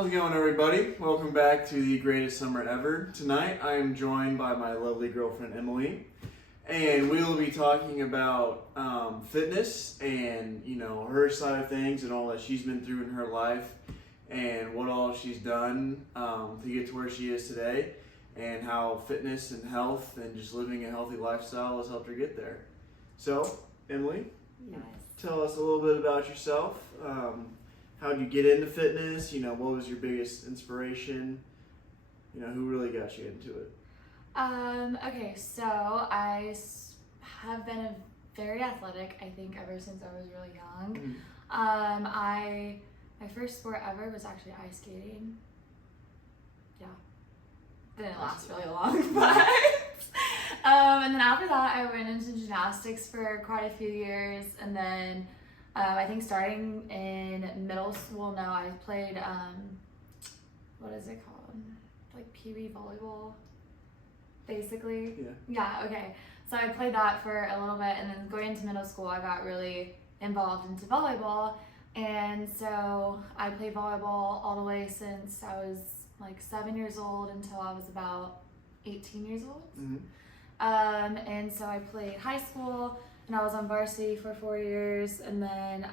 How's it going, everybody? Welcome back to the greatest summer ever. Tonight I am joined by my lovely girlfriend Emmalee, and we will be talking about fitness and her side of things and all that she's been through in her life and what all she's done to get to where she is today, and how fitness and health and just living a healthy lifestyle has helped her get there. So, Emmalee, Yes. tell us a little bit about yourself. How did you get into fitness? What was your biggest inspiration? Who really got you into it? Okay, so I have been very athletic, I think, ever since I was really young. My first sport ever was actually ice skating. Yeah. Didn't last really long, but and then after that I went into gymnastics for quite a few years, and then I think starting in middle school, no, I played, what is it called? Like Pee-wee volleyball, basically. Yeah, okay. So I played that for a little bit, and then going into middle school, I got really involved into volleyball. And so I played volleyball all the way since I was like 7 years old until I was about 18 years old. And so I played high school, and I was on varsity for 4 years, and then,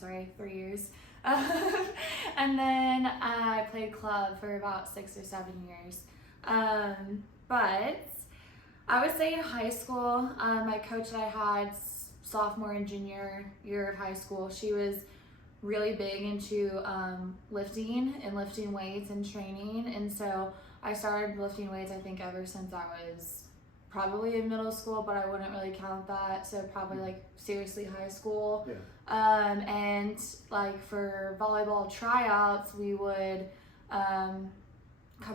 3 years. And then I played club for about 6 or 7 years. But I would say in high school, my coach that I had sophomore and junior year of high school, she was really big into lifting and lifting weights and training. And so I started lifting weights, I think, ever since I was probably in middle school, but I wouldn't really count that. So probably like seriously high school. And like for volleyball tryouts, we would come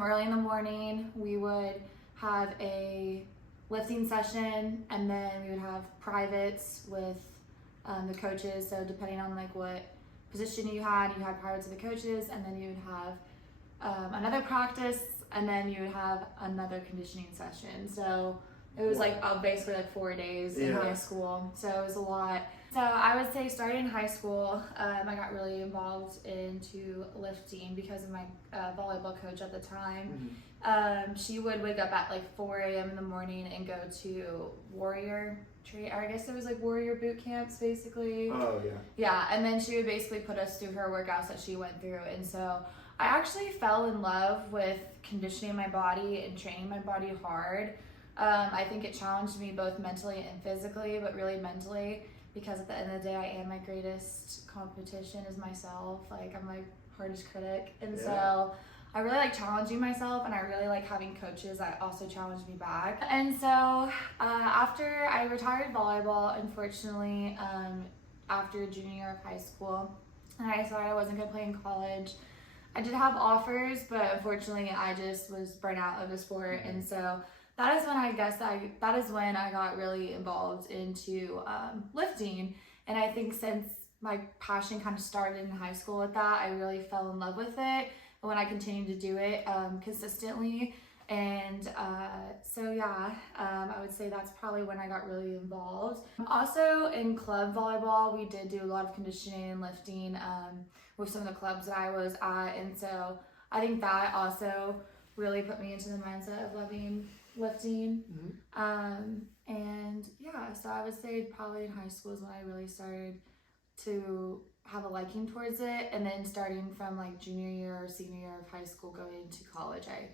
early in the morning. We would have a lifting session, and then we would have privates with the coaches. So depending on like what position you had privates with the coaches, and then you would have another practice, and then you would have another conditioning session. So it was like basically like 4 days in high school. So it was a lot. So I would say starting in high school, I got really involved into lifting because of my volleyball coach at the time. She would wake up at like 4 a.m. in the morning and go to warrior boot camps, basically. Oh, yeah. Yeah, and then she would basically put us through her workouts that she went through. And so I actually fell in love with conditioning my body and training my body hard. I think it challenged me both mentally and physically, but really mentally, because at the end of the day, I am my greatest competition is myself. Like, I'm my hardest critic. And so I really like challenging myself, and I really like having coaches that also challenge me back. And so after I retired volleyball, unfortunately, after junior year of high school, and I decided I wasn't going to play in college. I did have offers, but unfortunately I just was burnt out of the sport. And so that is when I got really involved into lifting. And I think since my passion kind of started in high school with that, I really fell in love with it when I continued to do it consistently. And I would say that's probably when I got really involved. Also in club volleyball, we did do a lot of conditioning and lifting with some of the clubs that I was at. And so I think that also really put me into the mindset of loving lifting. So I would say probably in high school is when I really started to have a liking towards it. And then starting from like junior year or senior year of high school going into college, I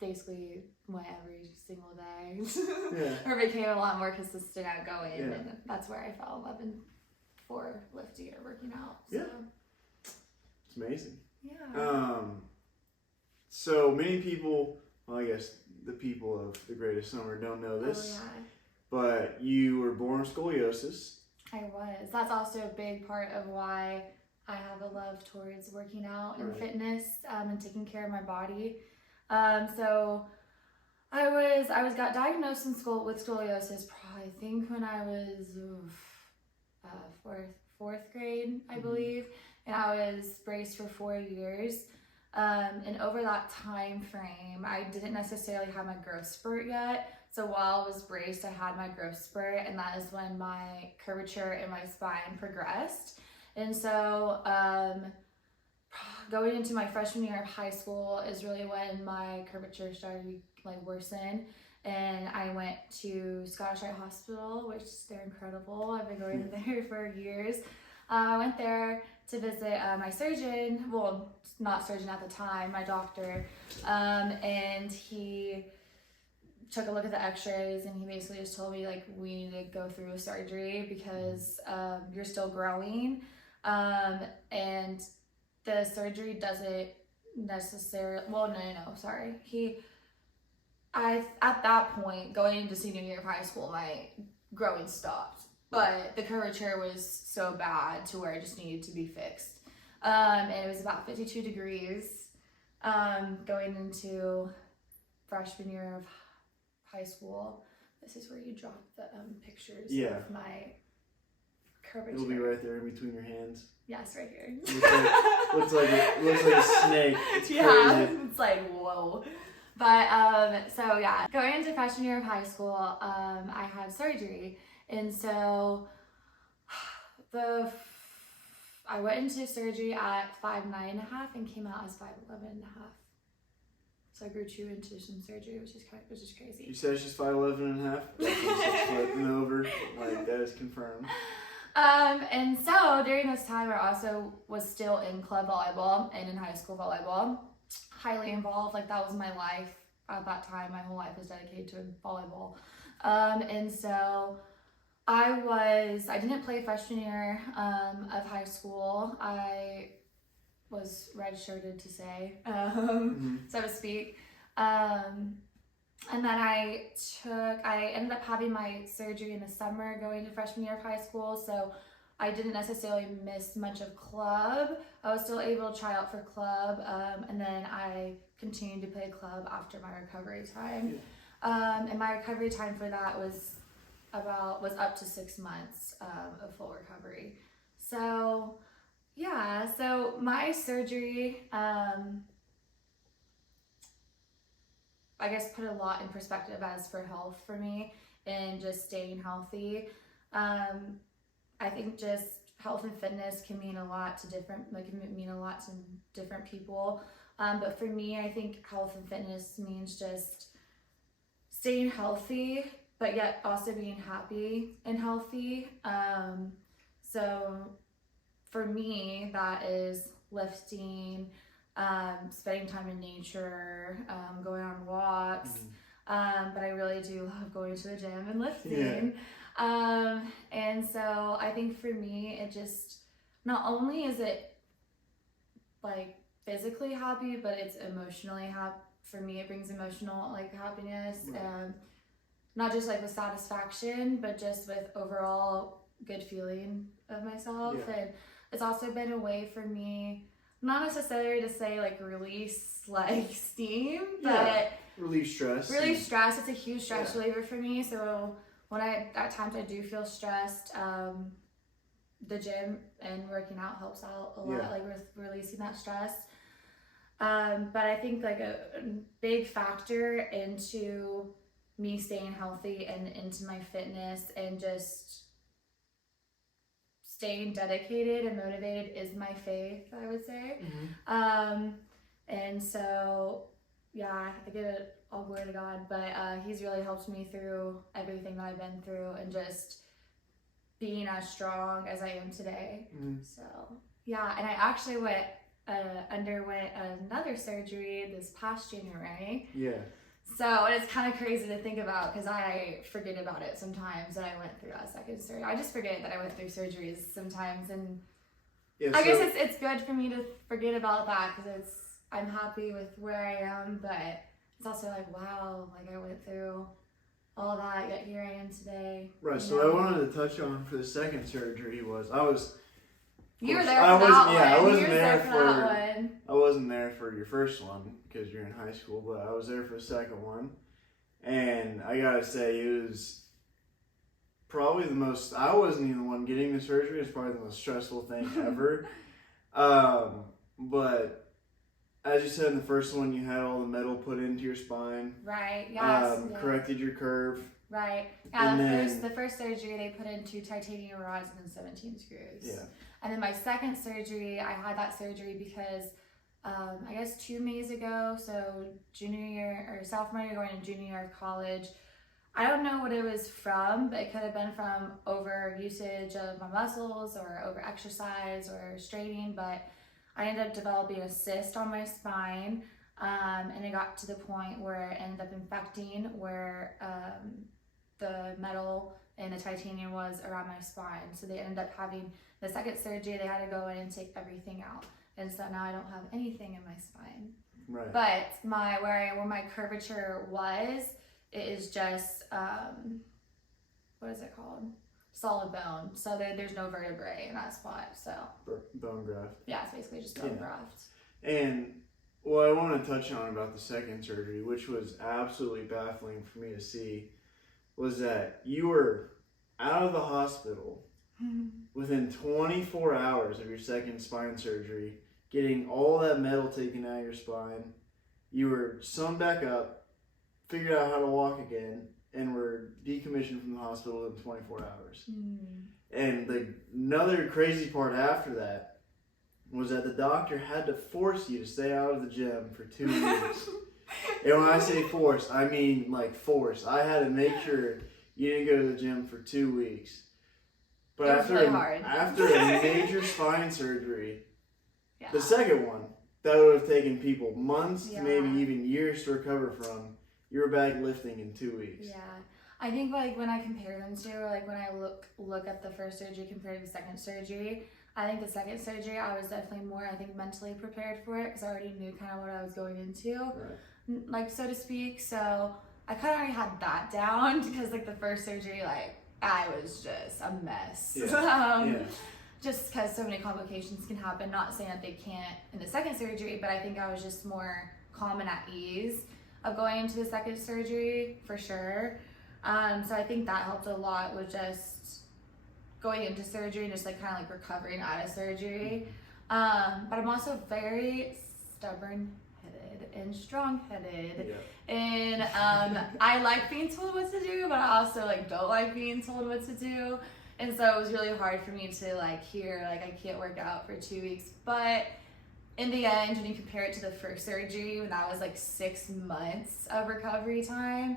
basically went every single day or became a lot more consistent at going. And that's where I fell in love for lifting or working out. So. It's amazing. So many people, well, I guess the people of the greatest summer don't know this, but you were born with scoliosis. I was. That's also a big part of why I have a love towards working out and fitness and taking care of my body. So I got diagnosed with scoliosis probably, I think, when I was fourth grade, I believe, and I was braced for 4 years. And over that time frame, I didn't necessarily have my growth spurt yet. So while I was braced, I had my growth spurt, and that is when my curvature in my spine progressed. And so going into my freshman year of high school is really when my curvature started to like worsen. And I went to Scottish Rite Hospital, which they're incredible. I've been going there for years. I went there to visit my surgeon, well, not surgeon at the time, my doctor, and he took a look at the x-rays and he basically just told me like we need to go through a surgery because you're still growing, and the surgery doesn't necessarily, well, no, sorry. At that point, going into senior year of high school, my growing stopped. But the curvature was so bad to where it just needed to be fixed. And it was about 52 degrees going into freshman year of high school. This is where you drop the pictures of my curvature. It'll be right there in between your hands. Yes, right here. Looks like a snake. It's crazy. It's like, whoa. But, so yeah, going into freshman year of high school, I had surgery. And so I went into surgery at 5'9.5" and came out as 5'11.5". So I grew 2 inches in surgery, which is crazy. You said she's 5'11.5"? That's 6 foot and over. Like, that is confirmed. And so during this time, I also was still in club volleyball and in high school volleyball. Highly involved, like that was my life at that time. My whole life was dedicated to volleyball. And so I didn't play freshman year of high school. I was redshirted to say, so to speak. And then I ended up having my surgery in the summer going to freshman year of high school. So I didn't necessarily miss much of club. I was still able to try out for club, and then I continued to play club after my recovery time. And my recovery time for that was up to 6 months of full recovery. So yeah, so my surgery, I guess put a lot in perspective as for health for me and just staying healthy. I think just health and fitness can mean a lot to different people. But for me, I think health and fitness means just staying healthy, but yet also being happy and healthy. So for me, that is lifting, spending time in nature, going on walks. But I really do love going to the gym and lifting. And so I think for me, it just, not only is it like physically happy, but it's emotionally happy. For me, it brings emotional like happiness, and not just like with satisfaction, but just with overall good feeling of myself. And it's also been a way for me, not necessarily to say like release like steam, but relieve stress. It's a huge stress reliever for me. So when at times I do feel stressed, the gym and working out helps out a lot, like with releasing that stress. But I think like a big factor into me staying healthy and into my fitness and just staying dedicated and motivated is my faith, I would say. And so, yeah, I give it all glory to God, but he's really helped me through everything that I've been through and just being as strong as I am today. So, yeah, and I actually underwent another surgery this past January. So it's kind of crazy to think about because I forget about it sometimes that I went through a second surgery. I just forget that I went through surgeries sometimes, and I guess it's good for me to forget about that because I'm happy with where I am, but it's also like, wow, like I went through all that, yet here I am today. Right, so what I wanted to touch on for the second surgery was you were there for that one. I wasn't there for your first one because you're in high school, but I was there for the second one. And I gotta say, it was probably I wasn't even the one getting the surgery. It's probably the most stressful thing ever. But as you said in the first one, you had all the metal put into your spine. Right, yes. Corrected your curve. Right. Yeah, And the first surgery, they put in 2 titanium rods and then 17 screws. Yeah. And then my second surgery, I had that surgery because I guess 2 Mays ago, so junior year or sophomore year going to junior year of college, I don't know what it was from, but it could have been from over usage of my muscles or over exercise or straining, but I ended up developing a cyst on my spine, and it got to the point where it ended up infecting where the metal and the titanium was around my spine. So they ended up having the second surgery, they had to go in and take everything out. And so now I don't have anything in my spine. Right. But where my curvature was, it is just, what is it called? Solid bone. So there's no vertebrae in that spot. So Bone graft. yeah, it's basically just bone graft. And what I want to touch on about the second surgery, which was absolutely baffling for me to see, was that you were out of the hospital within 24 hours of your second spine surgery, getting all that metal taken out of your spine. You were sewn back up, figured out how to walk again, and were decommissioned from the hospital in 24 hours. And another crazy part after that was that the doctor had to force you to stay out of the gym for 2 weeks. And when I say force, I mean like force. I had to make sure you didn't go to the gym for 2 weeks. But after a major spine surgery, the second one, that would have taken people months to maybe even years to recover from, you were back lifting in 2 weeks. Yeah. I think like when I compare them to, like when I look at the first surgery compared to the second surgery, I think the second surgery I was definitely more, I think, mentally prepared for it because I already knew kind of what I was going into, like, so to speak. So I kind of already had that down because like the first surgery, like I was just a mess. Just because so many complications can happen. Not saying that they can't in the second surgery, but I think I was just more calm and at ease of going into the second surgery for sure. So I think that helped a lot with just going into surgery and just like kind of like recovering out of surgery. But I'm also very stubborn-headed and strong-headed, and I like being told what to do, but I also like don't like being told what to do. And so it was really hard for me to like hear like I can't work out for 2 weeks. But in the end, when you compare it to the first surgery, when that was like 6 months of recovery time,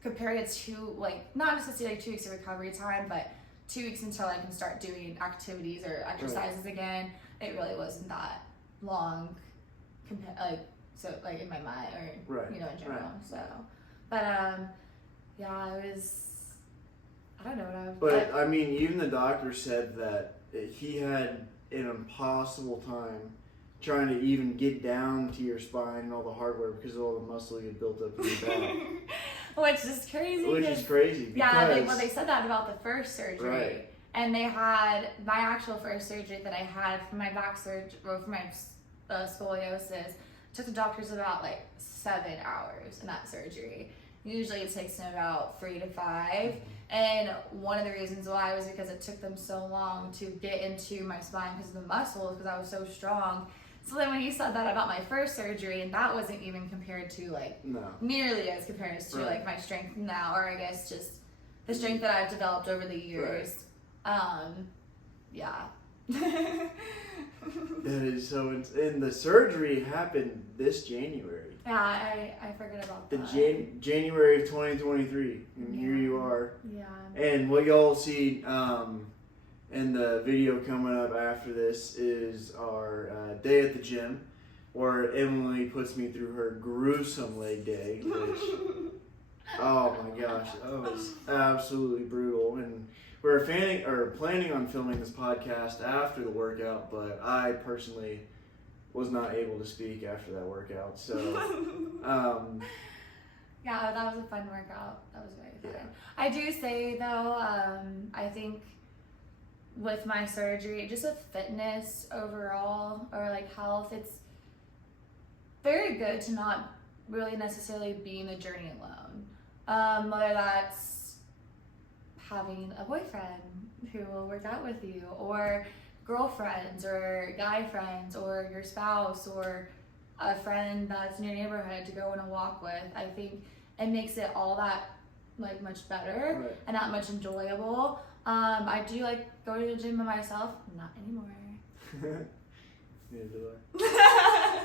compared it to like not necessarily 2 weeks of recovery time, but 2 weeks until I can start doing activities or exercises again, it really wasn't that long, so like in my mind or you know in general. So, but yeah, it was. I don't know what I was. But I mean, even the doctor said that he had an impossible time trying to even get down to your spine and all the hardware because of all the muscle you had built up in your back. Which is crazy. Because, they said that about the first surgery. And they had my actual first surgery that I had for my back surgery, or for my scoliosis, took the doctors about like 7 hours in that surgery. Usually it takes them about 3 to 5. And one of the reasons why was because it took them so long to get into my spine because of the muscles, because I was so strong. So then when he said that about my first surgery, and that wasn't even compared to like nearly as compared to like my strength now, or I guess just the strength that I've developed over the years. That is so. And the surgery happened this January. Yeah, I forget about that. January of 2023, and here you are. Yeah. And what y'all see in the video coming up after this is our day at the gym, where Emmalee puts me through her gruesome leg day, which, oh my gosh, that was absolutely brutal. And we were planning on filming this podcast after the workout, but I personally was not able to speak after that workout. So, yeah, that was a fun workout. That was very fun. I do say though, I think with my surgery, just with fitness overall or like health, it's very good to not really necessarily be in the journey alone. Whether that's having a boyfriend who will work out with you, or girlfriends or guy friends, or your spouse, or a friend that's in your neighborhood to go on a walk with. I think it makes it all that like much better Right. and that much enjoyable. I do like going to the gym by myself, not anymore. Neither do I.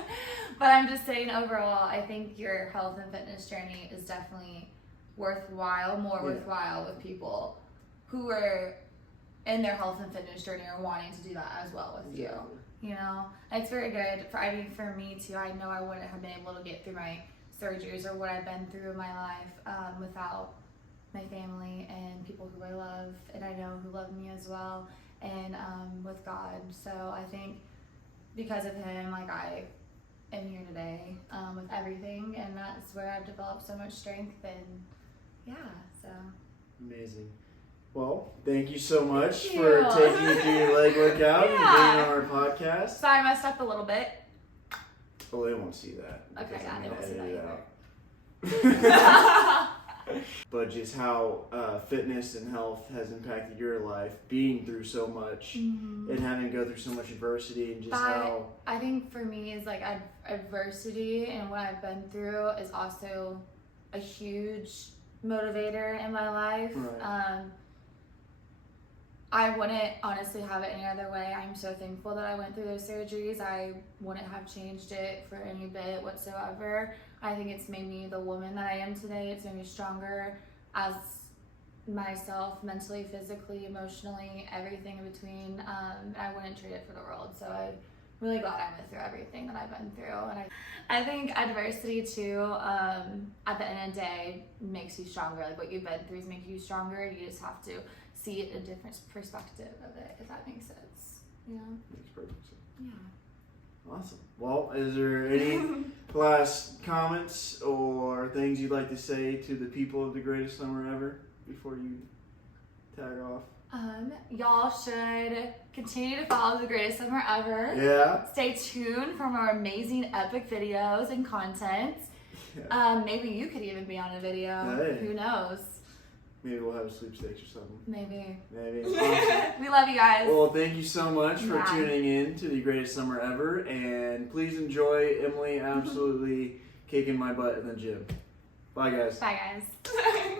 But I'm just saying overall, I think your health and fitness journey is definitely worthwhile, more worthwhile with people who are in their health and fitness journey or wanting to do that as well with you. You know, and it's very good. For me too, I know I wouldn't have been able to get through my surgeries or what I've been through in my life without my family and people who I love and I know who love me as well, and with God. So I think because of him, like I am here today with everything, and that's where I've developed so much strength, and yeah, so. Amazing. Well, thank you so much Thank for you. taking me through your leg workout and being Yeah. on our podcast. So I messed up a little bit. Well, they won't see that. Okay, because yeah, I'm they gonna won't see edit that it either. out. But just how fitness and health has impacted your life, being through so much and having to go through so much adversity, and just how. I think for me is like adversity and what I've been through is also a huge motivator in my life. Right. I wouldn't honestly have it any other way. I'm so thankful that I went through those surgeries. I wouldn't have changed it for any bit whatsoever. I think it's made me the woman that I am today. It's made me stronger as myself, mentally, physically, emotionally, everything in between. I wouldn't trade it for the world. So I'm really glad I went through everything that I've been through. And I think adversity too, at the end of the day, makes you stronger. Like what you've been through is making you stronger. You just have to see it in a different perspective of it, if that makes sense. You know? Makes perfect sense. Yeah. Awesome. Well, is there any last comments or things you'd like to say to the people of the greatest summer ever before you tag off? Y'all should continue to follow the greatest summer ever. Yeah. Stay tuned for more amazing epic videos and content. Yeah. Maybe you could even be on a video. Hey. Who knows? Maybe we'll have a sweepstakes or something. Maybe. Awesome. We love you guys. Well, thank you so much for Yeah. tuning in to the greatest summer ever, and please enjoy Emmalee absolutely kicking my butt in the gym. Bye, guys. Bye, guys.